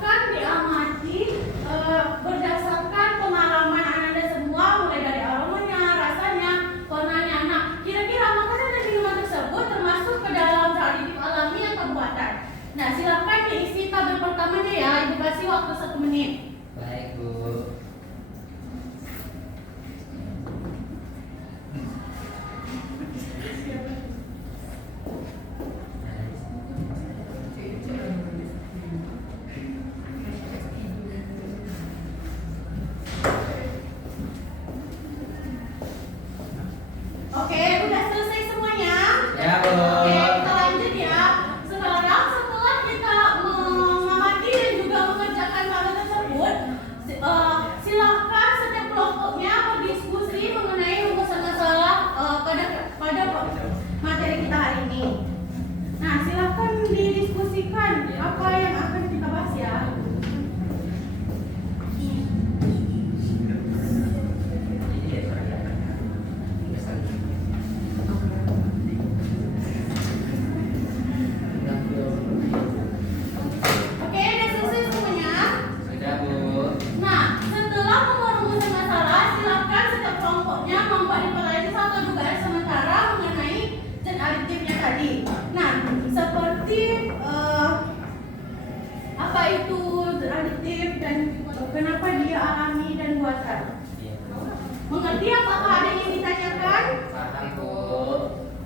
silakan diamati berdasarkan pengalaman Anda semua, mulai dari aromanya, rasanya, warnanya. Nah, kira-kira makanan dan minuman tersebut termasuk ke dalam zat aditif alami atau buatan. Nah, silakan diisi tabel pertamanya ya. Ibu kasih waktu 1 menit. Baik, Bu. Oke, udah selesai semuanya? Ya, Bu. Oke, kita lanjut ya. Sekarang setelah kita mengamati dan juga mengerjakan tabel tersebut, silakan setiap kelompoknya berdiskusi mengenai rumusan masalah pada materi kita hari ini. Nah, silakan didiskusikan apa yang akan kita bahas ya. Oke, udah selesai semuanya? Sudah, Bu. Nah, setelah merumuskan masalah, silakan setiap kelompoknya membuat hipotesa atau dugaan sementara mengenai zat aditifnya tadi. Nah, seperti apa itu zat aditif dan kenapa dia alami dan buatan. Iya. Mengerti apakah ada yang ditanyakan? Paham, Bu.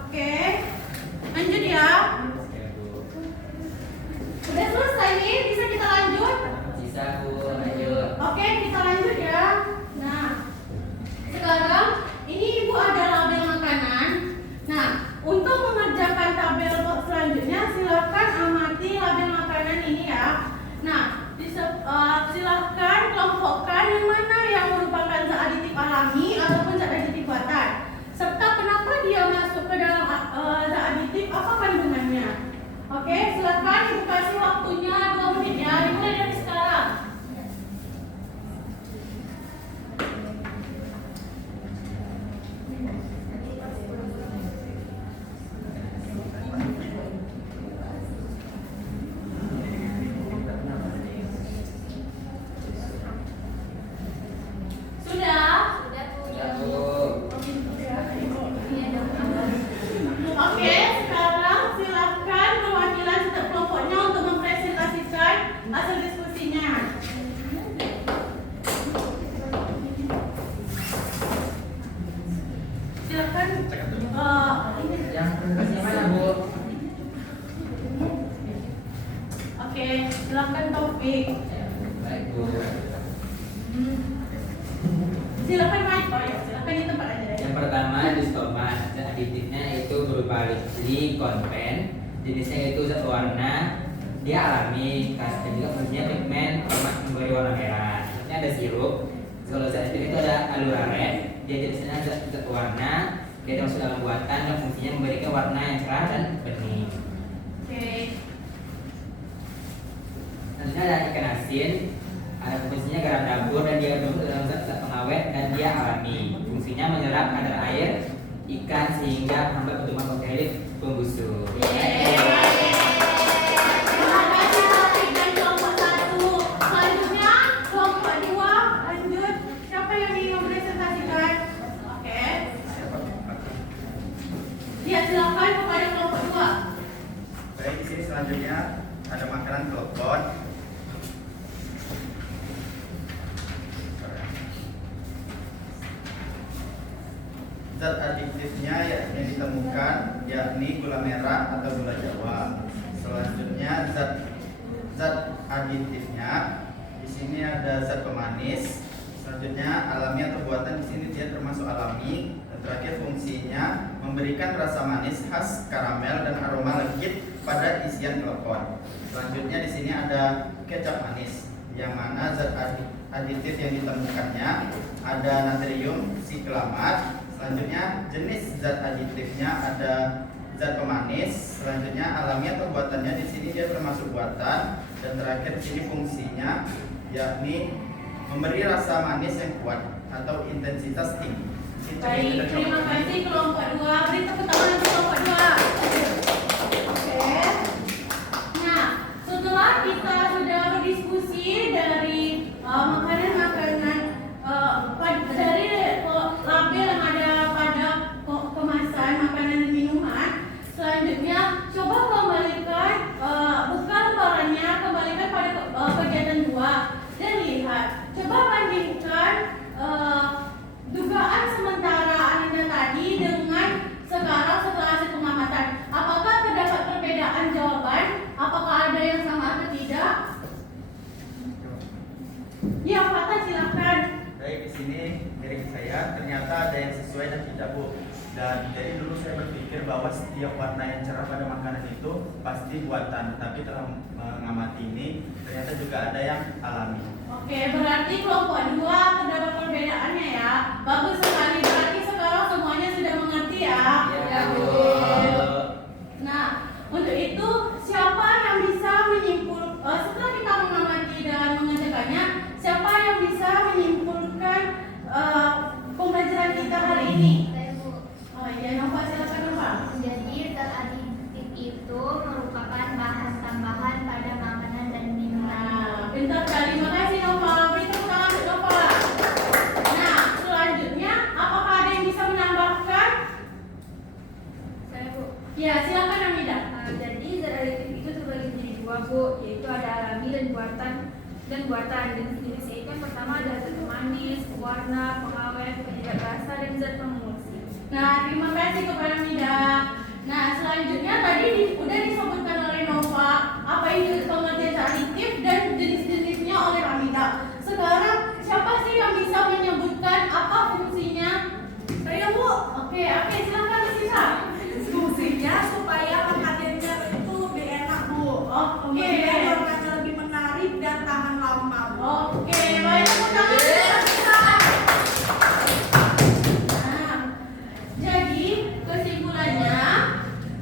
Oke, lanjut ya. Oke, Bu. Udah selesai nih, bisa kita lanjut? Bisa, Bu. Lanjut. Oke, kita lanjut ya. Nah, sekarang ini Ibu ada label makanan. Nah, untuk mengerjakan tabel selanjutnya, silakan amati label makanan ini ya. Nah, silakan kelompokkan yang mana yang merupakan zat aditif alami ataupun zat aditif buatan, serta kenapa dia masuk ke dalam zat aditif, apa kandungannya. Oke, silakan Ibu kasih waktunya 2 menit ya. Dimulai dari sekarang. Sudah? Sudah, Bu. Oke, sekarang silakan perwakilan setiap kelompoknya untuk mempresentasikan hasil diskusinya. Silakan. Yang presentasinya mana, Bu? Oke, silakan Taufik. Baik, Bu. Silakan Mike. Oh ya, silakan di tempat aja. Yang pertama distomat, zat aditifnya itu berupa likonven, jenisnya itu zat warna, dia alami, dan juga fungsinya pigmen memberi warna merah. Ini ada sirup. Kalau zat aditif itu ada aluraren, dia jenisnya zat warna, dia termasuk dalam buatan dan fungsinya memberikan warna yang cerah dan bening. Oke. Selanjutnya ada ikan asin, ada fungsinya garam dapur dan dia termasuk dalam zat pengawet dan dia alami. Fungsinya menyerap kadar air ikan sehingga menghambat pertumbuhan bakteri pembusuk. Terima kasih Taufik dan kelompok 1. Selanjutnya kelompok 2 lanjut. Siapa yang ingin mempresentasikan? Oke. Ya, silakan kepada kelompok 2. Baik, di sini selanjutnya ada makanan kelopon. Zat aditifnya yang ditemukan yakni gula merah atau gula Jawa. Selanjutnya zat aditifnya di sini ada zat pemanis. Selanjutnya alami atau buatan, di sini dia termasuk alami. Dan terakhir fungsinya memberikan rasa manis khas karamel dan aroma legit pada isian klepon. Selanjutnya di sini ada kecap manis, yang mana zat aditif yang ditemukannya ada natrium siklamat. Selanjutnya jenis zat aditifnya ada zat pemanis. Selanjutnya alami atau buatannya, di sini dia termasuk buatan. Dan terakhir di sini fungsinya yakni memberi rasa manis yang kuat atau intensitas tinggi. Baik, terima kasih kelompok 2. Beri tepuk tangan untuk kelompok 2. Oke. Nah, setelah kita sudah berdiskusi ternyata ada yang sesuai dan tidak, Bu. Dan jadi dulu saya berpikir bahwa setiap warna yang cerah pada makanan itu pasti buatan, tapi telah mengamati ini ternyata juga ada yang alami. Oke, berarti kelompok 2 terdapat perbedaannya ya. Bagus sekali, berarti sekarang semuanya sudah mengerti ya. Ya, Bu. Nah, untuk itu siapa yang bisa setelah kita mengamati dan mengerjakannya, siapa yang bisa menyimpulkan pembelajaran kita hari ini? Saya, Bu. Oh iya, Nova, silakan Nova. Jadi zat aditif itu merupakan bahan tambahan pada makanan dan minuman. Nah, pintar sekali. Terima kasih Nova. Beri tepuk tangan untuk Nova. Nah, selanjutnya apakah ada yang bisa menambahkan? Saya, Bu. Ya, silakan Amida. Jadi zat aditif itu terbagi menjadi 2, Bu, yaitu ada alami dan buatan. Jenis-jenisnya itu yang pertama ada zat pemanis, pewarna, pengawet, penyedap rasa, dan zat pemulsi. Nah, terima kasih kepada Mida. Nah, selanjutnya tadi udah disebutkan oleh Nova apa itu pengertian aditif dan jenis-jenisnya oleh Amida. Sekarang siapa sih yang bisa menyebutkan apa fungsinya? Saya, Bu. Oke, silakan Sisa. Fungsinya supaya makanannya itu lebih enak, Bu. Oke. Kemudian warnanya lebih menarik dan tahan lama, Bu. Oke, baik, tepuk tangan untuk Sisa. Nah, jadi kesimpulannya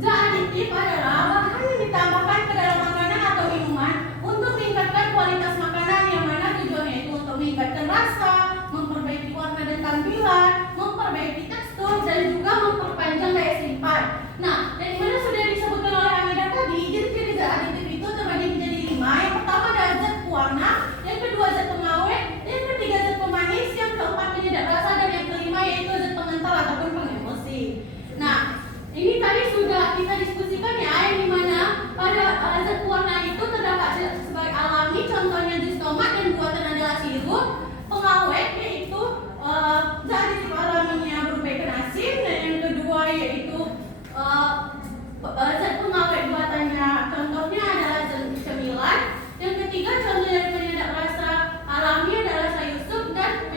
zat aditif adalah bahan yang ditambahkan ke dalam makanan atau minuman untuk meningkatkan kualitas makanan, yang mana tujuannya itu untuk meningkatkan rasa, memperbaiki warna dan tampilan, memperbaiki tekstur, dan juga memperpanjang daya simpan. Nah, dari mana sudah disebutkan oleh Amida tadi, jadi zat aditif itu terbagi menjadi 5. Yang pertama adalah zat pewarna, yang kedua zat pengawet, yang ketiga zat pemanis, yang keempat penyedap rasa, dan yang kelima yaitu zat pengental ataupun pengemulsi. Nah, ini tadi sudah kita diskusikan ya, yang dimana pada zat pewarna itu terdapat sebagai alami, contohnya jus tomat, dan buatan adalah sirup. Pengawet yaitu zat aditif alaminya berupa asin, dan yang kedua yaitu zat pengawet buatannya contohnya adalah cemilan. Yang ketiga contoh dari penyedap rasa alami adalah sayur sup, dan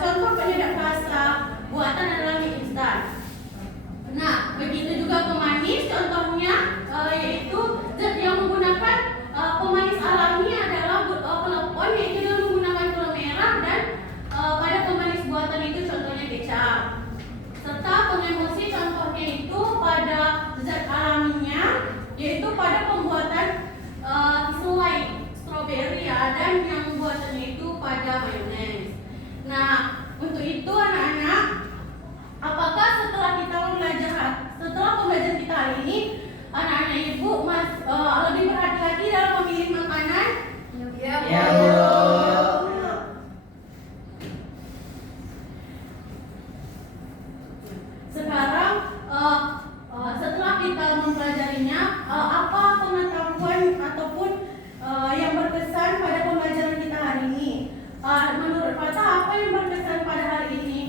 contoh penyedap rasa buatan adalah mie instan. Nah, begitu juga pemanis contohnya yaitu zat yang menggunakan pemanis alami adalah pelepon, yaitu dengan menggunakan gula merah, dan pada pemanis buatan itu contohnya kecap. Serta pengemulsi contohnya itu pada zat alaminya yaitu pada pembuatan selai stroberi ya, dan yang buatannya itu pada mayones. Nah, untuk itu anak-anak, apakah setelah pembelajaran kita hari ini anak-anak ibu lebih berhati-hati dalam memilih makanan? Ya, Bu. Sekarang setelah kita mempelajarinya, apa pengetahuan ataupun yang berkesan pada pembelajaran kita hari ini? Menurut Fatah, apa yang berkesan pada hari ini?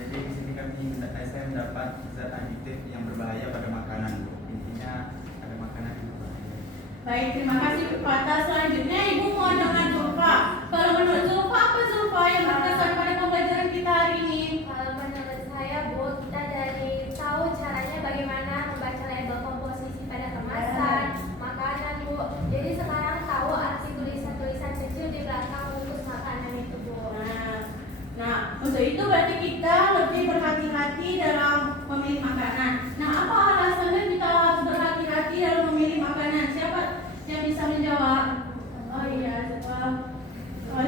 Jadi di sini saya mendapat zat aditif yang berbahaya pada makanan, Bu. Intinya ada makanan yang berbahaya. Baik, terima kasih Fatah. Selanjutnya Ibu mau dengan Zulfa. Kalau menurut Zulfa, apa Zulfa yang berkesan pada pembelajaran kita hari ini? Kalau menurut saya, Bu, kita dari tahu caranya bagaimana membaca label komposisi pada kemasan makanan, Bu. Jadi sekarang tahu arti tulisan-tulisan kecil di belakang bungkus makanan itu, Bu. Nah, untuk itu berarti kita lebih berhati-hati dalam memilih makanan. Nah, apa alasannya kita harus berhati-hati dalam memilih makanan? Siapa yang bisa menjawab? Oh iya,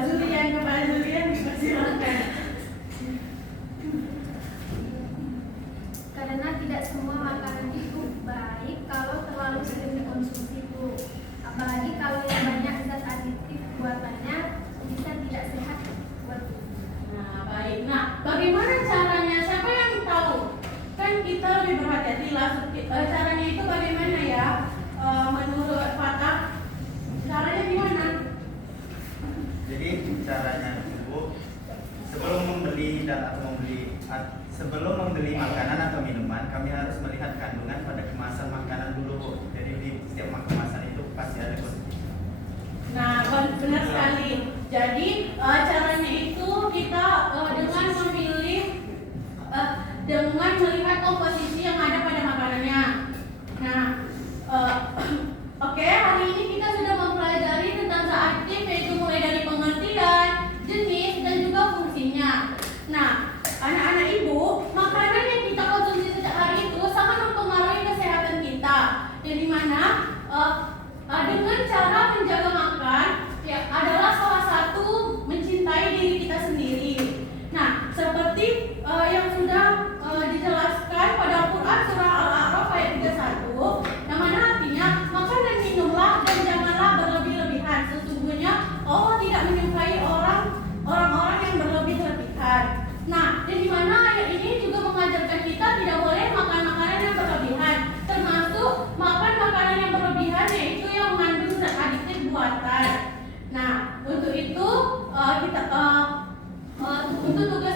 Zulian, kepada Zulian dipersilakan. Karena tidak semua makanan itu baik kalau terlalu sering dikonsumsi, Bu. Apalagi kalau yang banyak zat aditif buatannya bisa tidak sehat buat tubuh. Nah, baik. Nah, bagaimana caranya? Siapa yang tahu? Kan kita lebih berhati-hati lah. Caranya itu bagaimana ya? Menurut Fatah, caranya gimana? Jadi caranya, Bu, sebelum membeli dan atau membeli Sebelum membeli makanan atau minuman, kami harus melihat kandungan pada kemasan makanan dulu, Bu. Jadi di setiap kemasan itu pasti ada kondisi. Nah, benar sekali. Jadi caranya itu kita dengan memilih dengan melihat komposisi yang ada pada makanannya. Nah, oke, hari ini kita sudah mempelajari tentang zat aktif, yaitu mulai dari pengertian, jenis, dan juga fungsinya. Nah, anak-anak ibu, makanan yang kita konsumsi setiap hari itu sangat mempengaruhi kesehatan kita. Jadi mana dengan cara menjaga makan ya adalah salah satu mencintai diri kita sendiri. Nah, seperti yang sudah dijelaskan pada Al-Quran surah Al-A'raf ayat 31, yang mana artinya makan dan minumlah dan janganlah berlebih-lebihan. Sesungguhnya Allah tidak menyukai orang-orang yang berlebih-lebihan. Nah, dan di mana ayat ini juga mengajarkan kita tidak boleh makan makanan yang berlebihan, termasuk makan makanan yang berlebihan yaitu yang mengandung zat adiktif buatan. Nah, untuk itu untuk tugas